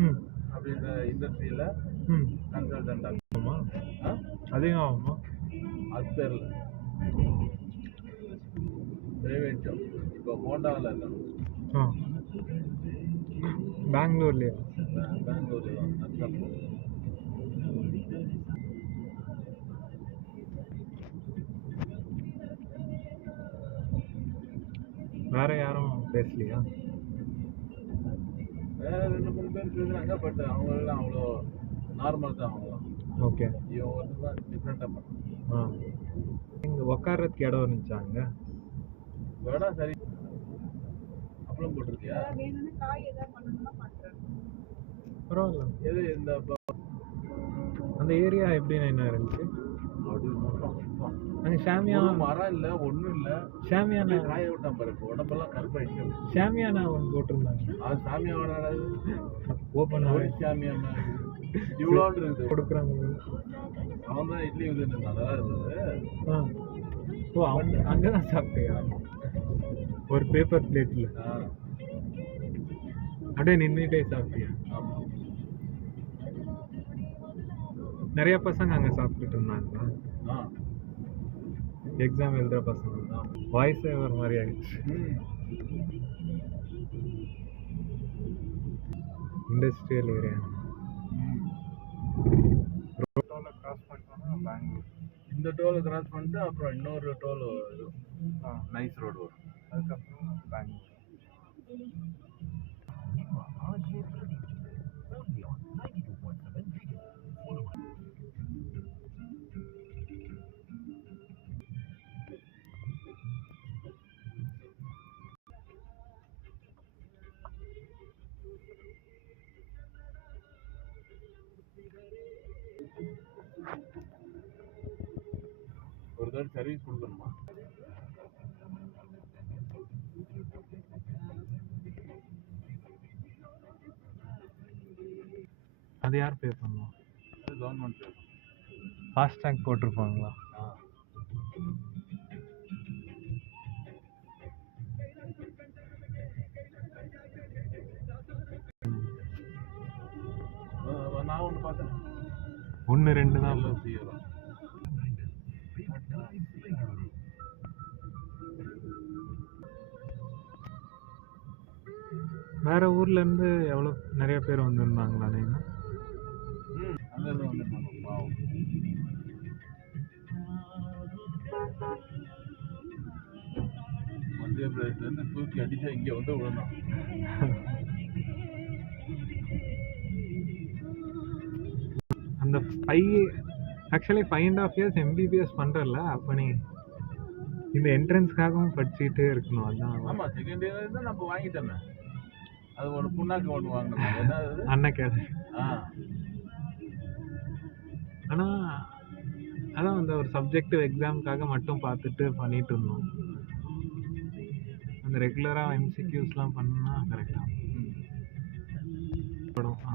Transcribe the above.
ம் அப்படின்ற இண்டஸ்ட்ரியில் ம் கன்சல்டன்ட் ஆமா ஆ அதிகம் ஆகுமா? அது தெரில. பிரைவேட் ஜாப் இப்போ ஹோண்டாவில் இருக்காங்க. ஆ பெங்களூர்லையா? பெங்களூர்ல தான் நர்சப். வேற யாரும் பேசலையா? வேற 2 3 பேர் பேசுகிறாங்க. பட் அவங்களெல்லாம் அவ்வளோ நார்மல் தான் அவங்களாம். ஓகே. இவன் ஒருத்தர் தான் டிஃப்ரெண்ட்டாக பண்ணுறான். ஆ இங்கே உட்கார்றதுக்கு இடம் இருந்துச்சாங்க? இடம் சரி. அப்பளம் போட்டிருக்கியா? பரவாயில்ல. எது இந்த அந்த ஏரியா எப்படி என்ன இருந்துச்சு? அப்படி மொத்தம் அங்கே ஷாமியானா மரம் இல்லை, ஒன்றும் இல்லை. ஷாமியானா காய விட்டான் பாரு. இப்போ உடம்பெல்லாம் கருப்பாயிடுச்சு. ஷாமியானா ஒன்று போட்டிருந்தாங்க. அது சாமியாவோட ஓப்பன் ஒரு சாமியானா இவ்வளோண்டு இருக்குது. கொடுக்குறாங்க. அவன் தான் இட்லி வந்து நல்லா இருந்தது. ஆ ஓ அவங்க அங்கே தான் சாப்பிட்டியா? ஒரு பேப்பர் பிளேட்டில் அப்படியே நின்றுட்டே சாப்பிட்டியா? ஆமாம். நிறைய பசங்க அங்கே சாப்பிட்டுட்டு இருந்தாங்களா? ஆ எக்ஸாம் எழுதுகிற பசங்க தான். வாய்ஸே ஒரு மாதிரி ஆயிடுச்சு. Industrial area. ரோட்டோவில் கிராஸ் பண்ணிட்டோம்னா பெங்களூர். இந்த டோலை கிராஸ் பண்ணிட்டு அப்புறம் இன்னொரு டோல் நைஸ் ரோடு வரும். அதுக்கப்புறம் பெங்களூர். ஒரு தடவை சர்வீஸ் கொடுக்கணுமா? அது யார் பே பண்ணுவோம்? அது கவர்மெண்ட் பே. ஃபாஸ்டாக் போட்டிருப்பாங்களா? நான் ஒன்று பார்த்தேன். 1 2 தான். வேற ஊர்ல இருந்து எவ்வளோ நிறைய பேர் வந்திருந்தாங்களா? நீங்கள் அங்கேருந்து வந்துருந்தாங்க. பாவம். மத்திய பிரதேசத்துலேருந்து தூக்கி அடிச்சா இங்கே வந்து விழுந்தான். அந்த 5.5 years MBBS பண்ணுறல, அப்போ நீ இந்த என்ட்ரன்ஸ்க்காகவும் படிச்சுக்கிட்டே இருக்கணும். அதுதான். ஆமாம், செகண்ட் இயர் தான் நம்ம வாங்கிட்டோமே. அது ஒரு புண்ணாக்கு ஒன்று வாங்கினோம். என்னது? அன்னக்கேது. ஆனால் அதான் அந்த ஒரு சப்ஜெக்டிவ் எக்ஸாமுக்காக மட்டும் பார்த்துட்டு பண்ணிட்டு இருந்தோம். அந்த ரெகுலராக MCQஸ்லாம் பண்ணால் கரெக்டாக படம்.